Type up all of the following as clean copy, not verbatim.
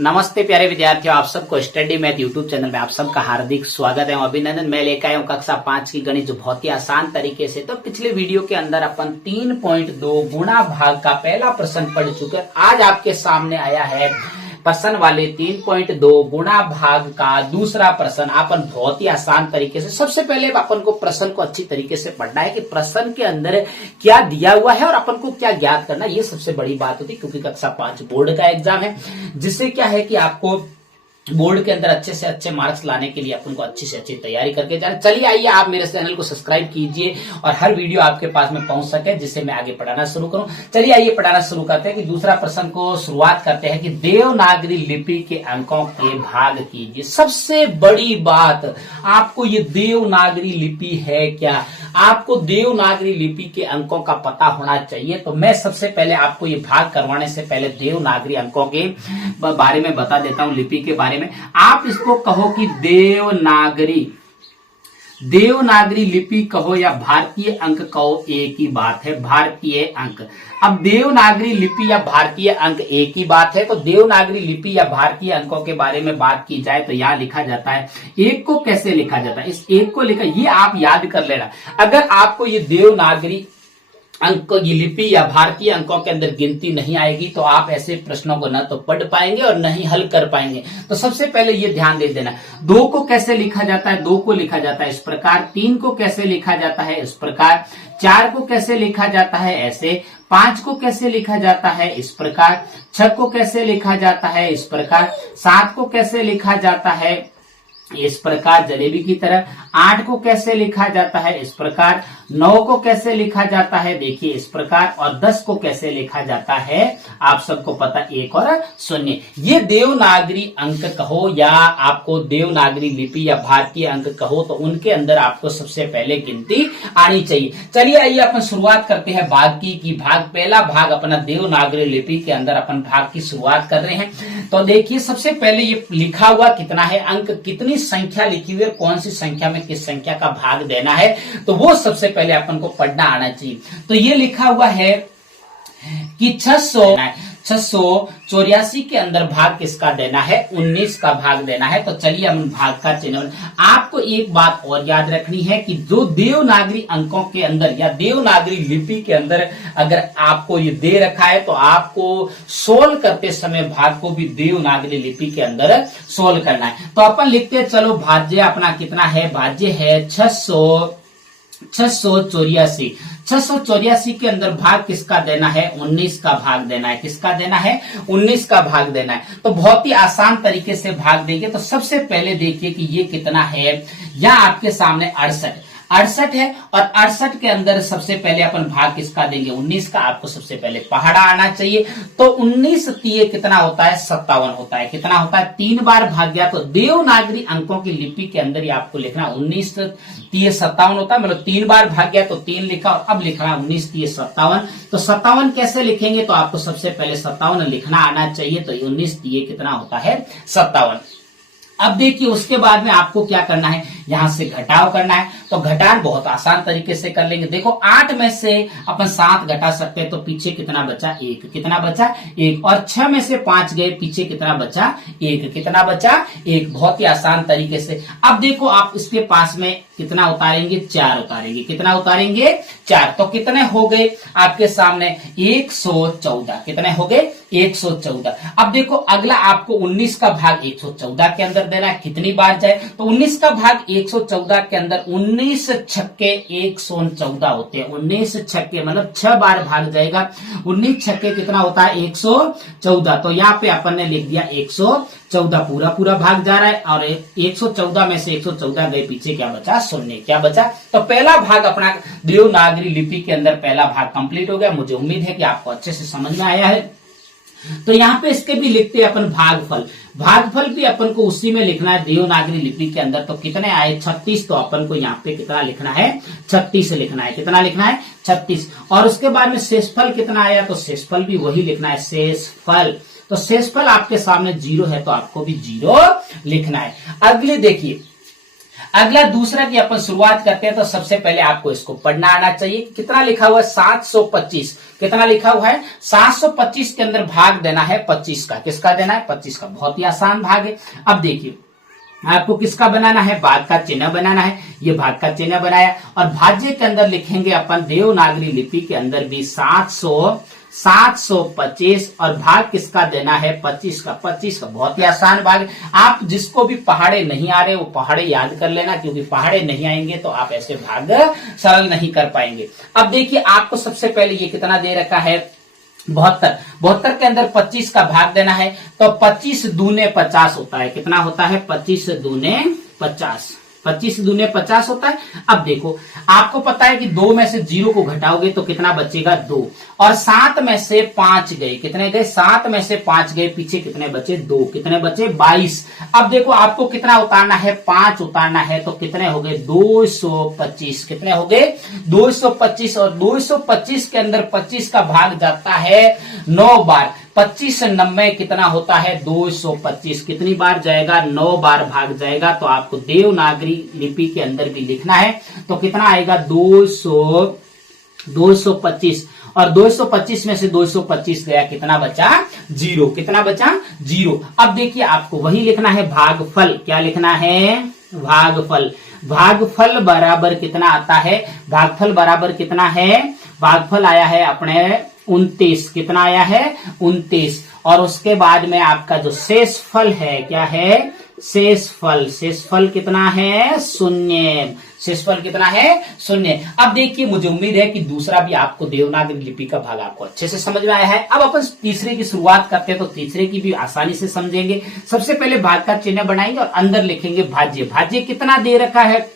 नमस्ते प्यारे विद्यार्थियों, आप सबको स्टडी मैथ यूट्यूब चैनल में आप सबका हार्दिक स्वागत है। अभिनंदन। मैं लेकर आया हूँ कक्षा 5 की गणित, जो बहुत ही आसान तरीके से। तो पिछले वीडियो के अंदर अपन 3.2 गुणा भाग का पहला प्रश्न पढ़ चुके हैं। आज आपके सामने आया है प्रश्न वाले 3.2 गुणा भाग का दूसरा प्रश्न। अपन बहुत ही आसान तरीके से, सबसे पहले अपन को प्रश्न को अच्छी तरीके से पढ़ना है कि प्रश्न के अंदर क्या दिया हुआ है और अपन को क्या ज्ञात करना है। ये सबसे बड़ी बात होती है, क्योंकि कक्षा 5 बोर्ड का एग्जाम है, जिससे क्या है कि आपको बोर्ड के अंदर अच्छे से अच्छे मार्क्स लाने के लिए अपन को अच्छी से अच्छी तैयारी करके जाना। चलिए आइए, आप मेरे चैनल को सब्सक्राइब कीजिए और हर वीडियो आपके पास में पहुंच सके, जिससे मैं आगे पढ़ाना शुरू करूं। चलिए आइए पढ़ाना शुरू करते हैं कि दूसरा प्रश्न को शुरुआत करते हैं कि देवनागरी लिपि के अंकों के भाग कीजिए। सबसे बड़ी बात, आपको ये देवनागरी लिपि है क्या, आपको देवनागरी लिपि के अंकों का पता होना चाहिए। तो मैं सबसे पहले आपको ये भाग करवाने से पहले देवनागरी अंकों के बारे में बता देता हूं, लिपि के बारे में। आप इसको कहो कि देवनागरी लिपि कहो या भारतीय अंक कहो, एक ही बात है, भारतीय अंक। अब देवनागरी लिपि या भारतीय अंक एक ही बात है। तो देवनागरी लिपि या भारतीय अंकों के बारे में बात की जाए तो यहां लिखा जाता है, एक को कैसे लिखा जाता है, इस एक को लिखा, ये आप याद कर लेना। अगर आपको ये देवनागरी अंक की लिपि या भारतीय अंकों के अंदर गिनती नहीं आएगी तो आप ऐसे प्रश्नों को न तो पढ़ पाएंगे और न ही हल कर पाएंगे। तो सबसे पहले ये ध्यान दे देना, 2 को कैसे लिखा जाता है, 2 को लिखा जाता है इस प्रकार, 3 को कैसे लिखा जाता है इस प्रकार, 4 को कैसे लिखा जाता है ऐसे, 5 को कैसे लिखा जाता है इस प्रकार, 6 को कैसे लिखा जाता है इस प्रकार, 7 को कैसे लिखा जाता है इस प्रकार जलेबी की तरह, 8 को कैसे लिखा जाता है इस प्रकार, 9 को कैसे लिखा जाता है देखिए इस प्रकार, और 10 को कैसे लिखा जाता है आप सबको पता, 1 और 0। ये देवनागरी अंक कहो या आपको देवनागरी लिपि या भारतीय अंक कहो, तो उनके अंदर आपको सबसे पहले गिनती आनी चाहिए। चलिए आइए अपन शुरुआत करते हैं भाग की भाग, पहला भाग अपना देवनागरी लिपि के अंदर अपन भाग की शुरुआत कर रहे हैं। तो देखिए सबसे पहले ये लिखा हुआ कितना है, अंक कितनी संख्या लिखी हुई है, कौन सी संख्या में किस संख्या का भाग देना है, तो वो सबसे पहले अपन को पढ़ना आना चाहिए। तो ये लिखा हुआ है कि 684 के अंदर भाग किसका देना है, 19 का भाग देना है। तो चलिए हम भाग का चिन्ह। आपको एक बात और याद रखनी है कि जो देवनागरी अंकों के अंदर या देवनागरी लिपि के अंदर अगर आपको ये दे रखा है तो आपको सोल्व करते समय भाग को भी देवनागरी लिपि के अंदर सोल्व करना है। तो अपन लिखते हैं, चलो भाज्य अपना कितना है, भाज्य है 684 के अंदर भाग किसका देना है, 19 का भाग देना है। किसका देना है, 19 का भाग देना है। तो बहुत ही आसान तरीके से भाग देंगे। तो सबसे पहले देखिए कि ये कितना है, यहाँ आपके सामने 68 है, और 68 के अंदर सबसे पहले अपन भाग किसका देंगे, 19 का। आपको सबसे पहले पहाड़ा आना चाहिए। तो 19 तिये कितना होता है, 57 होता है। कितना होता है, 3 बार भाग गया। तो देवनागरी अंकों की लिपि के अंदर ही आपको लिखना 19 तिये 57 होता है, मतलब 3 बार भाग गया तो 3 लिखा, और अब लिखना 19 तिये 57। तो 57 कैसे लिखेंगे, तो आपको सबसे पहले 57 लिखना आना चाहिए। तो 19 तिये कितना होता है, 57। अब देखिए उसके बाद में आपको क्या करना है, यहां से घटाव करना है। तो घटाव बहुत आसान तरीके से कर लेंगे। देखो 8 में से अपन 7 घटा सकते हैं, तो पीछे कितना बचा, 1। कितना बचा, 1। और 6 में से 5 गए, पीछे कितना बचा, 1। कितना बचा, 1। बहुत ही आसान तरीके से। अब देखो आप इसके पास में कितना उतारेंगे, 4 उतारेंगे। कितना उतारेंगे, 4। तो कितने हो गए आपके सामने, 114। कितने हो गए, 114। अब देखो अगला आपको 19 का भाग 114 के अंदर देना है। कितनी बार जाए, तो 19 का भाग 114 के अंदर 19 छक्के 114 होते हैं। 19 छक्के मतलब 6 बार भाग जाएगा। 19 छक्के कितना होता है, 114। तो यहाँ पे अपन ने लिख दिया 114, पूरा भाग जा रहा है। और 114 में से 114 गए, पीछे क्या बचा, 0। क्या बचा, तो पहला भाग अपना देवनागरी लिपि के अंदर पहला भाग कंप्लीट हो गया। मुझे उम्मीद है कि आपको अच्छे से समझ में आया है। तो यहाँ पे इसके भी लिखते हैं अपन भागफल भी अपन को उसी में लिखना है देवनागरी लिपि के अंदर। तो कितने आए, 36। तो अपन को यहाँ पे कितना लिखना है, 36 लिखना है। कितना लिखना है, 36। और उसके बाद में शेषफल कितना आया, तो शेषफल भी वही लिखना है, शेषफल। तो शेषफल आपके सामने 0 है, तो आपको भी 0 लिखना है। अगले देखिए, अगला दूसरा की अपन शुरुआत करते हैं तो सबसे पहले आपको इसको पढ़ना आना चाहिए। कितना लिखा हुआ है 725। कितना लिखा हुआ है 725 के अंदर भाग देना है 25 का। किसका देना है 25 का। बहुत ही आसान भाग है। अब देखिए आपको किसका बनाना है भाग का चिन्ह बनाना है। ये भाग का चिन्ह बनाया और भाज्य के अंदर लिखेंगे अपन देवनागरी लिपि के अंदर भी 725 और भाग किसका देना है 25 का। 25 का बहुत ही आसान भाग। आप जिसको भी पहाड़े नहीं आ रहे वो पहाड़े याद कर लेना, क्योंकि पहाड़े नहीं आएंगे तो आप ऐसे भाग सरल नहीं कर पाएंगे। अब देखिए आपको सबसे पहले ये कितना दे रखा है 72 के अंदर 25 का भाग देना है तो 25 दूने 50 होता है। कितना होता है 25 दूने 50। 25 दूने 50 होता है। अब देखो आपको पता है कि 2 में से 0 को घटाओगे तो कितना बचेगा 2 और 7 में से 5 गए। कितने गए 7 में से 5 गए, पीछे कितने बचे 2। कितने बचे 22। अब देखो आपको कितना उतारना है 5 उतारना है तो कितने हो गए 225। कितने हो गए 225 और 225 के अंदर 25 का भाग जाता है 9 बार। 25 से 90 कितना होता है 225। कितनी बार जाएगा 9 बार भाग जाएगा। तो आपको देवनागरी लिपि के अंदर भी लिखना है तो कितना आएगा 225 और 225 में से 225 गया, कितना बचा 0। कितना बचा 0। अब देखिए आपको वही लिखना है भागफल। क्या लिखना है भागफल। भागफल बराबर कितना आता है, भागफल बराबर कितना है, भागफल आया है अपने 29। कितना आया है 29 और उसके बाद में आपका जो शेषफल है क्या है शेषफल। शेषफल कितना है 0। शेषफल कितना है 0। अब देखिए मुझे उम्मीद है कि दूसरा भी आपको देवनागरी लिपि का भाग आपको अच्छे से समझ में आया है। अब अपन तीसरे की शुरुआत करते हैं तो तीसरे की भी आसानी से समझेंगे। सबसे पहले भाग का चिन्ह बनाएंगे और अंदर लिखेंगे भाज्य। भाज्य कितना दे रखा है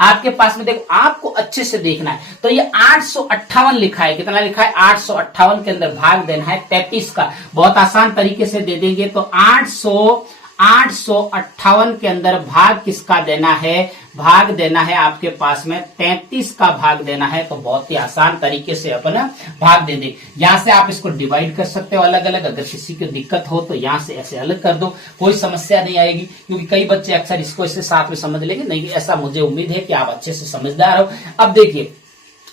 आपके पास में, देखो आपको अच्छे से देखना है। तो ये 858 लिखा है। कितना लिखा है 858 के अंदर भाग देना है 33 का। बहुत आसान तरीके से दे देंगे तो 858 के अंदर भाग किसका देना है, भाग देना है आपके पास में 33 का भाग देना है। तो बहुत ही आसान तरीके से अपन भाग दे देंगे। यहां से आप इसको डिवाइड कर सकते हो अलग अलग। अगर किसी को दिक्कत हो तो यहां से ऐसे अलग कर दो, कोई समस्या नहीं आएगी, क्योंकि कई बच्चे अक्सर इसको इससे साथ में समझ लेंगे। नहीं ऐसा मुझे उम्मीद है कि आप अच्छे से समझदार हो। अब देखिए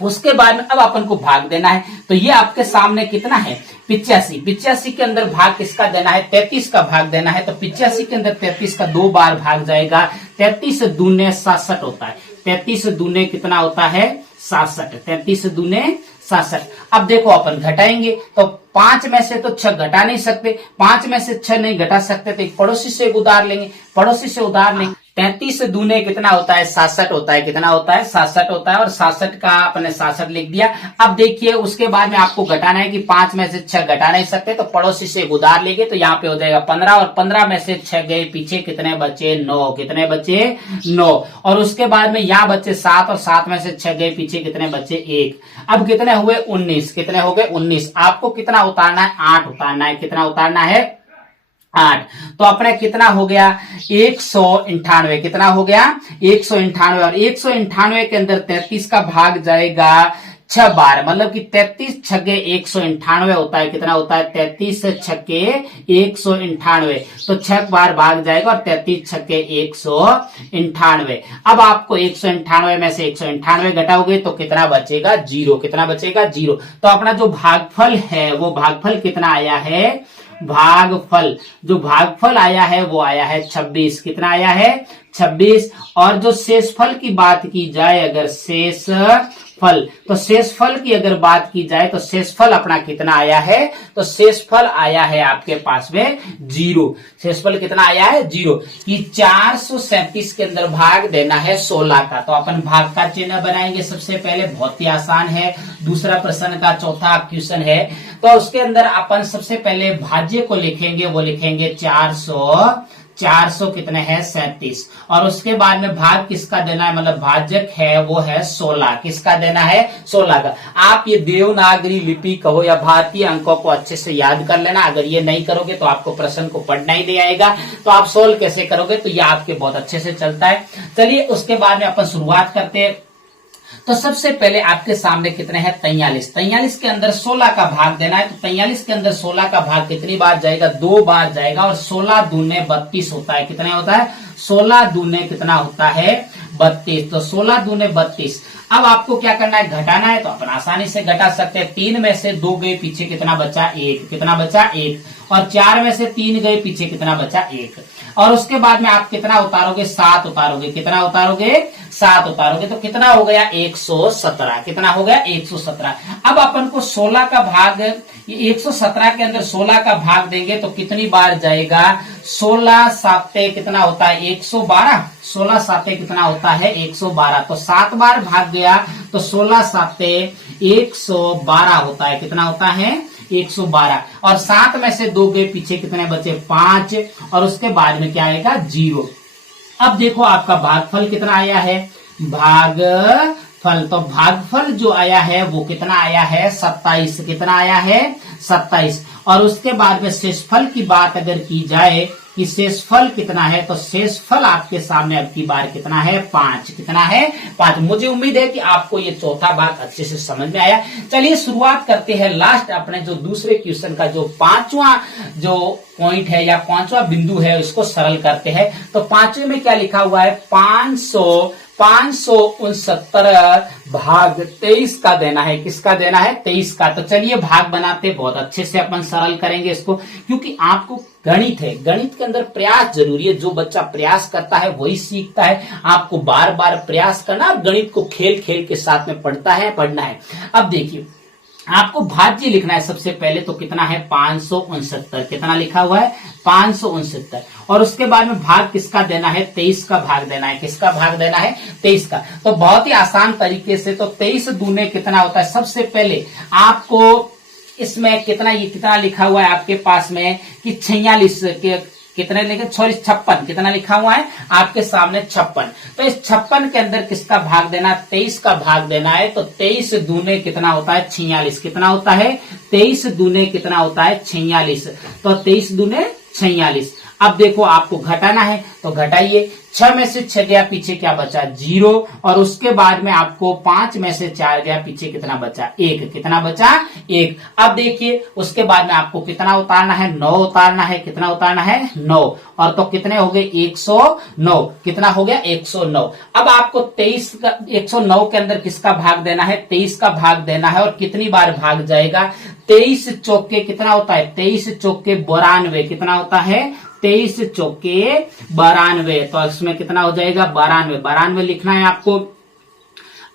उसके बाद में अब अपन को भाग देना है तो ये आपके सामने कितना है 85। 85 के अंदर भाग किसका देना है 33 का भाग देना है। तो 85 के अंदर 33 का 2 बार भाग जाएगा। 33 दूने 67 होता है। 33 दूने कितना होता है 67। 33 दूने 67। अब देखो अपन घटाएंगे तो 5 में से तो 6 घटा नहीं सकते, 5 में से 6 नहीं घटा सकते तो एक पड़ोसी से उधार लेंगे। पड़ोसी से उधार लेंगे 33 दूने कितना होता है 67 होता है। कितना होता है 67 होता है और 67 का अपने 67 लिख दिया। अब देखिए उसके बाद में आपको घटाना है कि 5 में से 6 घटा नहीं सकते तो पड़ोसी से उधार लेंगे तो यहाँ पे हो जाएगा 15 और 15 में से 6 गए, पीछे कितने बचे 9। कितने बचे 9 और उसके बाद में यहाँ बचे 7 और 7 में से 6 गए, पीछे कितने बचे 1। अब कितने हुए 19। कितने हो गए 19। आपको कितना उतारना है 8 उतारना है। कितना उतारना है 8। तो अपने कितना हो गया 198। कितना हो गया 198 और 198 के अंदर 33 का भाग जाएगा 6 बार, मतलब कि 33 छक्के 198 होता है। कितना होता है 33 छक्के 198 तो 6 बार भाग जाएगा और 33 छक्के 198। अब आपको 198 में से 198 घटाओगे तो कितना बचेगा 0। कितना बचेगा 0। तो अपना जो भागफल है वो भागफल कितना आया है, भागफल जो भागफल आया है वो आया है 26। कितना आया है 26। और जो शेषफल की बात की जाए, अगर शेषफल तो शेषफल की अगर बात की जाए तो शेषफल अपना कितना आया है, तो शेषफल आया है आपके पास में 0। शेषफल कितना आया है 0 कि 437 के अंदर भाग देना है 16 का। तो अपन भाग का चिन्ह बनाएंगे सबसे पहले, बहुत ही आसान है। दूसरा प्रश्न का चौथा क्वेश्चन है तो उसके अंदर अपन सबसे पहले भाज्य को लिखेंगे, वो लिखेंगे 400 कितने हैं 37 और उसके बाद में भाग किसका देना है, मतलब भाजक है वो है 16। किसका देना है 16 का। आप ये देवनागरी लिपि कहो या भारतीय अंकों को अच्छे से याद कर लेना। अगर ये नहीं करोगे तो आपको प्रश्न को पढ़ना ही नहीं आएगा। तो आप सोल्व कैसे करोगे, तो ये आपके बहुत अच्छे से चलता है। चलिए उसके बाद में अपन शुरुआत करते हैं। तो सबसे पहले आपके सामने कितने हैं 43। 43 के अंदर 16 का भाग देना है। तो 43 के अंदर 16 का भाग कितनी बार जाएगा, 2 बार जाएगा। और 16 दूने 32 होता है। कितने होता है, 16 दूने कितना होता है 32। तो 16 दूने 32। अब आपको क्या करना है, घटाना है। तो अपन आसानी से घटा सकते हैं। 3 में से 2 गए पीछे, कितना बचा 1। कितना बचा 1। और 4 में से 3 गए पीछे, कितना बचा 1। और उसके बाद में आप कितना उतारोगे, 7 उतारोगे। कितना उतारोगे, 7 उतारोगे। तो कितना हो गया 117। कितना हो गया 117। अब अपन को 16 का भाग, 117 के अंदर 16 का भाग देंगे तो कितनी बार जाएगा, 16 साते कितना होता है 112। 16 साते कितना होता है 112। तो 7 बार भाग गया तो 16 साते 112 होता है। कितना होता है 112। और 7 में से 2 गए पीछे, कितने बचे 5। और उसके बाद में क्या आएगा 0। अब देखो आपका भागफल कितना आया है, भागफल। तो भागफल जो आया है वो कितना आया है 27। कितना आया है 27। और उसके बाद में शेषफल की बात अगर की जाए कि शेषफल कितना है, तो शेषफल आपके सामने अब की बार कितना है 5। कितना है 5। मुझे उम्मीद है कि आपको ये चौथा भाग अच्छे से समझ में आया। चलिए शुरुआत करते हैं लास्ट अपने जो दूसरे क्वेश्चन का, जो 5वां जो पॉइंट है या 5वां बिंदु है, उसको सरल करते हैं। तो 5वें में क्या लिखा हुआ है, 569 भाग 23 का देना है। किसका देना है 23 का। तो चलिए भाग बनाते, बहुत अच्छे से अपन सरल करेंगे इसको, क्योंकि आपको गणित है, गणित के अंदर प्रयास जरूरी है। जो बच्चा प्रयास करता है वही सीखता है। आपको बार बार प्रयास करना, गणित को खेल खेल के साथ में पढ़ना है। अब देखिए आपको भाज्य लिखना है सबसे पहले। तो कितना है 569। कितना लिखा हुआ है 569। और उसके बाद में भाग किसका देना है, 23 का भाग देना है। किसका भाग देना है 23 का। तो बहुत ही आसान तरीके से, तो 23 दूने कितना होता है, सबसे पहले आपको इसमें कितना, ये कितना लिखा हुआ है आपके पास में कि 46 के कितने लिखे, सॉरी 56। कितना लिखा हुआ है आपके सामने 56। तो इस 56 के अंदर किसका भाग देना, 23 का भाग देना है। तो 23 दूने कितना होता है 46। कितना होता है 23 दूने कितना होता है 46। तो 23 दूने 46। अब देखो आपको घटाना है, तो घटाइए। 6 में से 6 गया पीछे, क्या बचा 0। और उसके बाद में आपको 5 में से 4 गया पीछे, कितना बचा 1। कितना बचा 1। अब देखिए उसके बाद में आपको कितना उतारना है, 9 उतारना है। कितना उतारना है 9। और तो कितने हो गए 109। कितना हो गया 109। अब आपको 23 का 109 के अंदर किसका भाग देना है, 23 का भाग देना है। और कितनी बार भाग जाएगा, 23 चौके कितना होता है 23 चौके 92। कितना होता है 23 चौके 92। तो इसमें कितना हो जाएगा 92। 92 लिखना है आपको।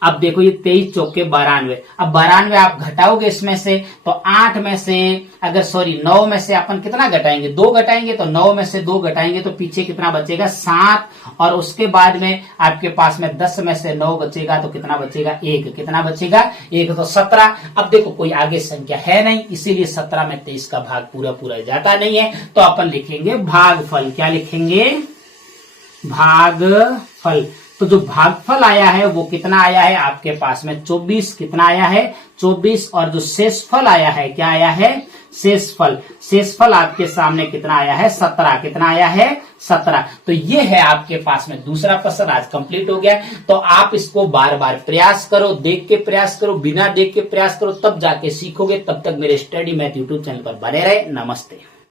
अब देखो ये 23 चौके 92। अब 92 आप घटाओगे इसमें से, तो 8 में से अगर 9 में से अपन कितना घटाएंगे, 2 घटाएंगे। तो 9 में से 2 घटाएंगे तो पीछे कितना बचेगा 7। और उसके बाद में आपके पास में 10 में से 9 बचेगा तो कितना बचेगा 1। कितना बचेगा 1। तो 17। अब देखो कोई आगे संख्या है नहीं, इसीलिए 17 में 23 का भाग पूरा जाता नहीं है। तो अपन लिखेंगे भागफल। क्या लिखेंगे, भागफल। तो जो भागफल आया है वो कितना आया है आपके पास में 24। कितना आया है 24। और जो शेषफल आया है, क्या आया है शेषफल। शेषफल आपके सामने कितना आया है 17। कितना आया है 17। तो ये है आपके पास में दूसरा प्रश्न आज कंप्लीट हो गया। तो आप इसको बार बार प्रयास करो, देख के प्रयास करो, बिना देख के प्रयास करो, तब जाके सीखोगे। तब तक मेरे स्टडी मैथ यूट्यूब चैनल पर बने रहे। नमस्ते।